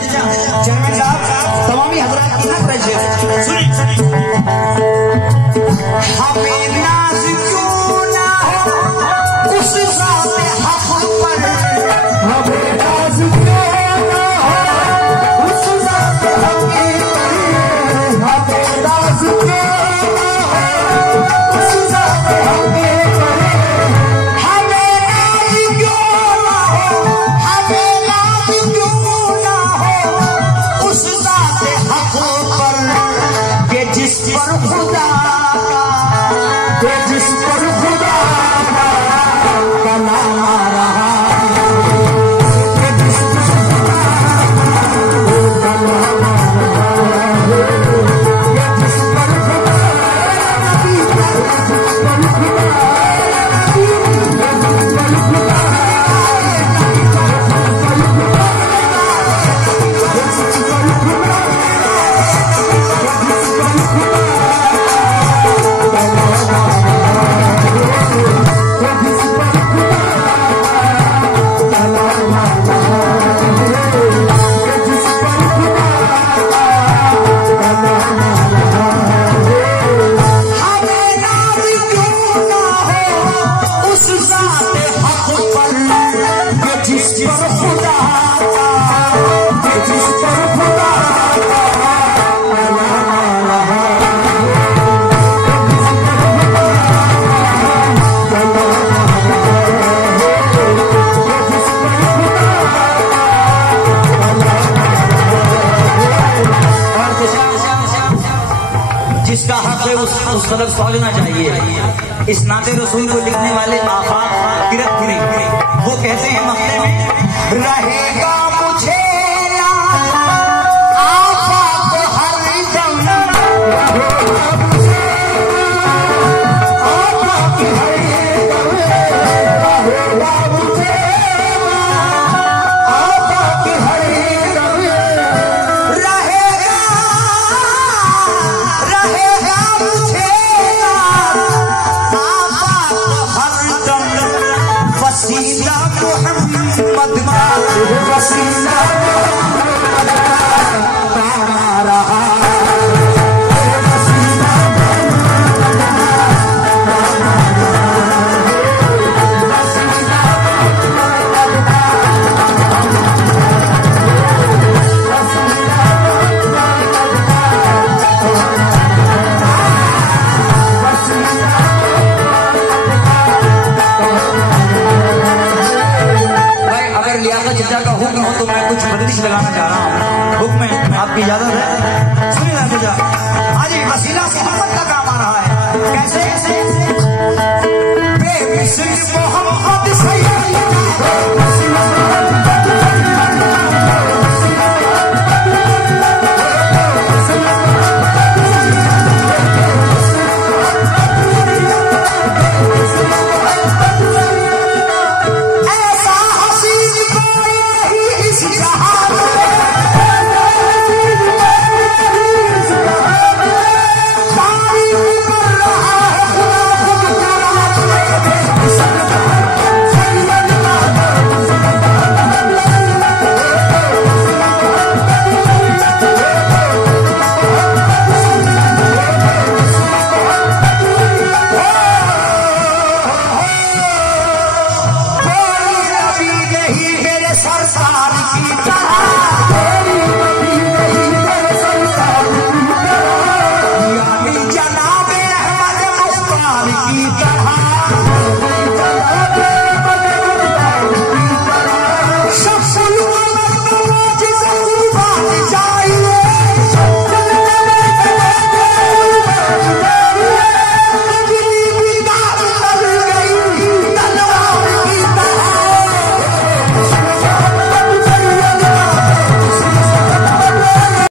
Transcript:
Chairman साहब तमामी हजरात की नजर से सुनिए हमें नाज क्यों ना हो उस ज़ात हक़ पर हमें नाज क्यों ना हो उस ज़ात हक़ पर हमें नाज क्यों ना हो उस ज़ात हक़ पर हमें नाज क्यों ना हो हमें नाज क्यों ना हो उस ज़ात हक़ पर के जिस पर खुदा जिस पर खुदा का नाम आ रहा जिस पर खुदा का नाम आ रहा जिस पर खुदा जिसका हक है उस तरफ सोचना चाहिए। इस नाते रसूल को लिखने वाले आका किरतगिरी वो कहते हैं मसले में रहेगा मुझे ना आफाक हरदम रहेगा मुझे आफाक हरदम रहेगा मुझे आफाक हरदम रहेगा मुझे वसीला मोहम्मद का वसीला मोहम्मद का रहा का हुक्म हो तो मैं कुछ बंदिश लगाना चाह रहा हूँ। हुक्म है, आपकी इजाजत है? सुनिए मुझे आज वसीला मोहम्मद का काम आ रहा है। कैसे बेमिसल मोहम्मद सैयद जनाब अहमद मुख्तार की तरह